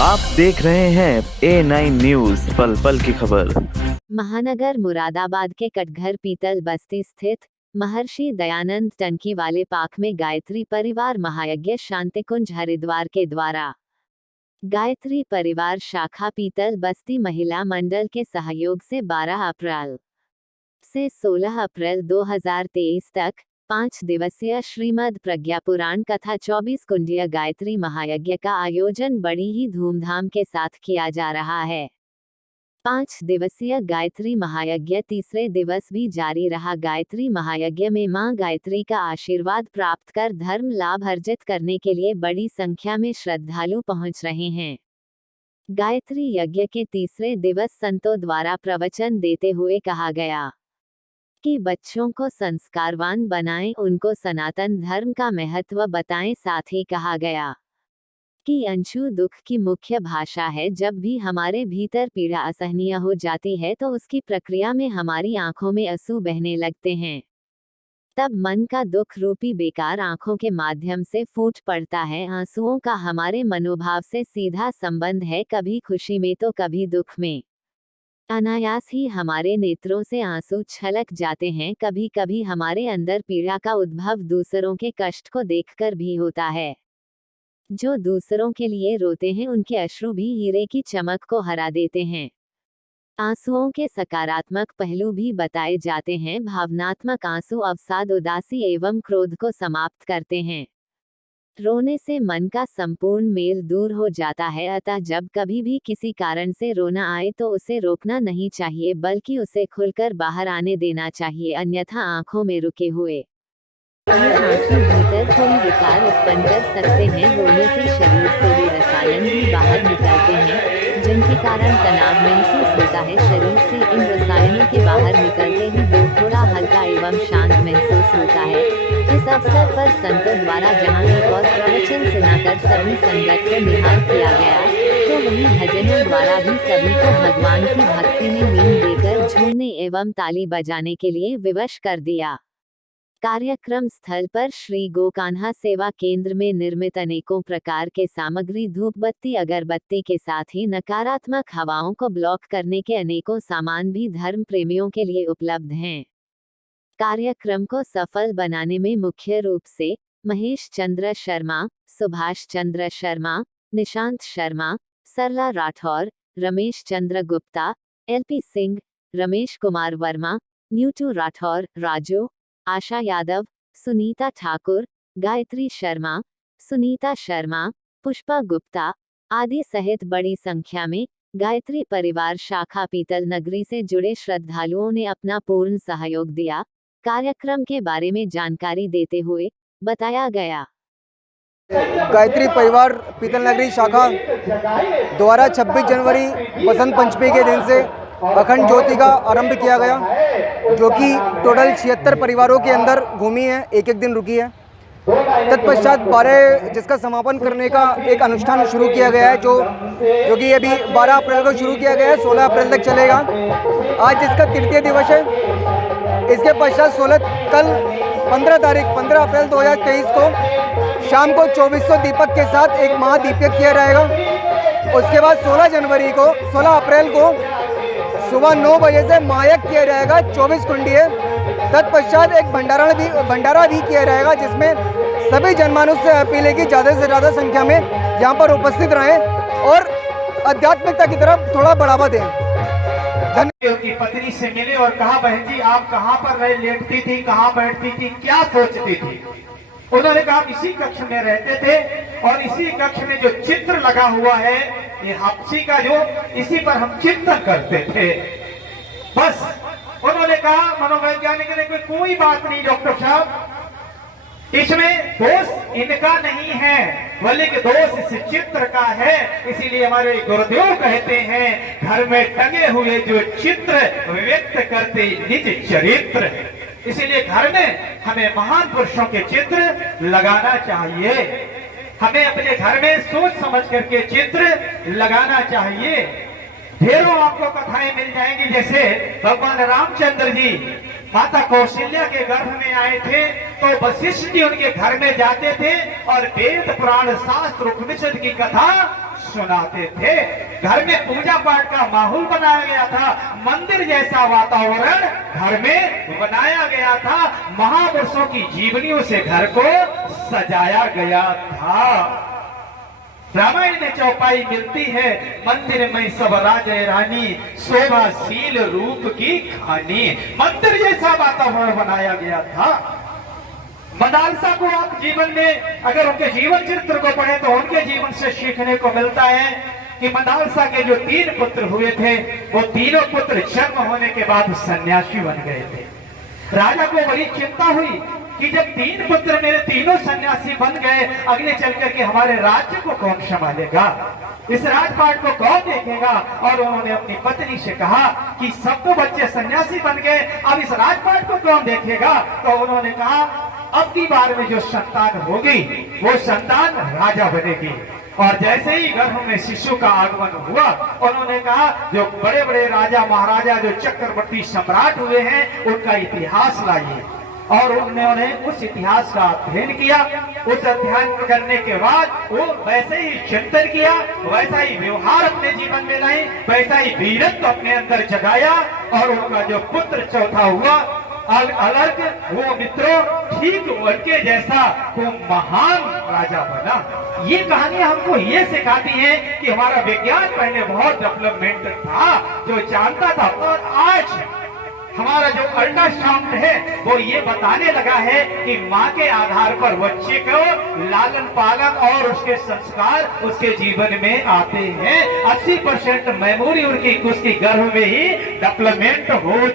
आप देख रहे हैं A9 न्यूज, पल पल की खबर। महानगर मुरादाबाद के कटघर पीतल बस्ती स्थित महर्षि दयानंद टंकी वाले पार्क में गायत्री परिवार महायज्ञ शांतिकुंज हरिद्वार के द्वारा गायत्री परिवार शाखा पीतल बस्ती महिला मंडल के सहयोग से 12 अप्रैल से 16 अप्रैल 2023 तक 5 दिवसीय श्रीमद् प्रज्ञा पुराण कथा 24 कुंडीय गायत्री महायज्ञ का आयोजन बड़ी ही धूमधाम के साथ किया जा रहा है। 5 दिवसीय गायत्री महायज्ञ तीसरे दिवस भी जारी रहा। गायत्री महायज्ञ में मां गायत्री का आशीर्वाद प्राप्त कर धर्म लाभ अर्जित करने के लिए बड़ी संख्या में श्रद्धालु पहुंच रहे हैं। गायत्री यज्ञ के तीसरे दिवस संतों द्वारा प्रवचन देते हुए कहा गया कि बच्चों को संस्कारवान बनाएं, उनको सनातन धर्म का महत्व बताएं। साथ ही कहा गया कि अंशु दुख की मुख्य भाषा है। जब भी हमारे भीतर पीड़ा असहनीय हो जाती है तो उसकी प्रक्रिया में हमारी आंखों में आंसू बहने लगते हैं। तब मन का दुख रूपी बेकार आंखों के माध्यम से फूट पड़ता है। आंसुओं का हमारे मनोभाव से सीधा संबंध है, कभी खुशी में तो कभी दुख में। अनायास ही हमारे नेत्रों से आंसू छलक जाते हैं। कभी कभी हमारे अंदर पीड़ा का उद्भव दूसरों के कष्ट को देखकर भी होता है। जो दूसरों के लिए रोते हैं उनके अश्रु भी हीरे की चमक को हरा देते हैं। आंसुओं के सकारात्मक पहलू भी बताए जाते हैं। भावनात्मक आंसू अवसाद, उदासी एवं क्रोध को समाप्त करते हैं। रोने से मन का संपूर्ण मेल दूर हो जाता है। अतः जब कभी भी किसी कारण से रोना आए तो उसे रोकना नहीं चाहिए, बल्कि उसे खुलकर बाहर आने देना चाहिए, अन्यथा आंखों में रुके हुए ये आंसू भीतर कोई विकार उत्पन्न कर सकते हैं। रोने से शरीर से भी रसायन भी बाहर निकलते हैं, जिनके कारण तनाव महसूस होता है। शरीर से इन रसायनों के बाहर निकलते ही दिल थोड़ा हल्का एवं शांत महसूस होता है। इस अवसर पर संतों द्वारा जहां एक और प्रवचन सुनाकर सभी संगत को निहाल किया गया, तो वहीं भजनों द्वारा भी सभी को भगवान की भक्ति में लीन देकर झूमने एवं ताली बजाने के लिए विवश कर दिया। कार्यक्रम स्थल पर श्री गोकान्हा सेवा केंद्र में निर्मित अनेकों प्रकार के सामग्री, धूप बत्ती, अगरबत्ती के साथ ही नकारात्मक हवाओं को ब्लॉक करने के अनेकों सामान भी धर्म प्रेमियों के लिए उपलब्ध हैं। कार्यक्रम को सफल बनाने में मुख्य रूप से महेश चंद्र शर्मा, सुभाष चंद्र शर्मा, निशांत शर्मा, सरला राठौर, रमेश चंद्र गुप्ता, LP सिंह, रमेश कुमार वर्मा, न्यूटू राठौर, राजू, आशा यादव, सुनीता ठाकुर, गायत्री शर्मा, सुनीता शर्मा, पुष्पा गुप्ता आदि सहित बड़ी संख्या में गायत्री परिवार शाखा पीतल नगरी से जुड़े श्रद्धालुओं ने अपना पूर्ण सहयोग दिया। कार्यक्रम के बारे में जानकारी देते हुए बताया गया, गायत्री परिवार पीतल नगरी शाखा द्वारा 26 जनवरी बसंत पंचमी के दिन से अखंड ज्योति का आरंभ किया गया, जो कि टोटल 76 परिवारों के अंदर घूमी है, एक एक दिन रुकी है। तत्पश्चात 12 जिसका समापन करने का एक अनुष्ठान शुरू किया गया है, जो कि अभी 12 अप्रैल को शुरू किया गया है, 16 अप्रैल तक चलेगा। आज इसका तृतीय दिवस है। इसके पश्चात कल 15 अप्रैल 2023 को शाम को 2400 दीपक के साथ एक महादीपक किया जाएगा। उसके बाद 16 अप्रैल को सुबह 9 बजे से महायज्ञ किया जाएगा 24 कुंडीय। तत्पश्चात एक भंडारा भी किया जाएगा, जिसमें सभी जनमानस से अपील है कि ज़्यादा से ज़्यादा संख्या में यहाँ पर उपस्थित रहें और आध्यात्मिकता की तरफ थोड़ा बढ़ावा दें। की पत्नी से मिले और कहा, बहन जी आप कहाँ पर लेटती थी, कहाँ बैठती थी, क्या सोचती थी? उन्होंने कहा इसी कक्ष में रहते थे और इसी कक्ष में जो चित्र लगा हुआ है, ये हप्सी का जो, इसी पर हम चिंतन करते थे। बस उन्होंने कहा मनोवैज्ञानिक ने कोई बात नहीं डॉक्टर साहब, इसमें दोष इनका नहीं है, बल्कि दोष इस चित्र का है। इसीलिए हमारे गुरुदेव कहते हैं, घर में टंगे हुए जो चित्र व्यक्त करते निज चरित्र। इसीलिए घर में हमें महान पुरुषों के चित्र लगाना चाहिए। हमें अपने घर में सोच समझ करके चित्र लगाना चाहिए। ढेरों आपको कथाएं मिल जाएंगी, जैसे भगवान रामचंद्र जी माता कौशल्या के गर्भ में आए थे तो वशिष्ठ जी उनके घर में जाते थे और वेद पुराण शास्त्र उपनिषद की कथा सुनाते थे। घर में पूजा पाठ का माहौल बनाया गया था, मंदिर जैसा वातावरण घर में बनाया गया था, महापुरुषों की जीवनियों से घर को सजाया गया था। रामायण में चौपाई मिलती है, मंदिर में सब राजे रानी शोभाशील रूप की खानी। मंदिर जैसा वातावरण बनाया गया था। मदालसा को आप जीवन में अगर उनके जीवन चरित्र को पढ़े तो उनके जीवन से सीखने को मिलता है कि मदालसा के जो 3 पुत्र हुए थे वो तीनों पुत्र जन्म होने के बाद सन्यासी बन गए थे। राजा को बड़ी चिंता हुई कि जब 3 पुत्र मेरे तीनों सन्यासी बन गए, अगले चलकर के हमारे राज्य को कौन संभालेगा, इस राजपाट को कौन देखेगा। और उन्होंने अपनी पत्नी से कहा कि सब तो बच्चे सन्यासी बन गए, अब इस राजपाट को कौन देखेगा। तो उन्होंने कहा अब की बार में जो संतान होगी वो संतान राजा बनेगी। और जैसे ही गर्भ में शिशु का आगमन हुआ, उन्होंने कहा जो बड़े बड़े राजा महाराजा जो चक्रवर्ती सम्राट हुए हैं उनका इतिहास लाइए। और उन्होंने उस इतिहास का अध्ययन किया। उस अध्ययन करने के बाद वो वैसे ही चिंतन किया, वैसा ही व्यवहार अपने जीवन में लाए, वैसा ही वीरत्व अपने अंदर जगाया। और उनका जो पुत्र चौथा हुआ अलग, वो मित्रों ठीक उनके जैसा वो महान राजा बना। ये कहानी हमको ये सिखाती है कि हमारा विज्ञान पहले बहुत डेवलपमेंट था, जो जानता था, और आज हमारा जो अल्ट्रासाउंड है वो ये बताने लगा है कि माँ के आधार पर बच्चे को लालन पालन और उसके संस्कार उसके जीवन में आते हैं। 80% मेमोरी उनकी उसकी गर्भ में ही डेवलपमेंट हो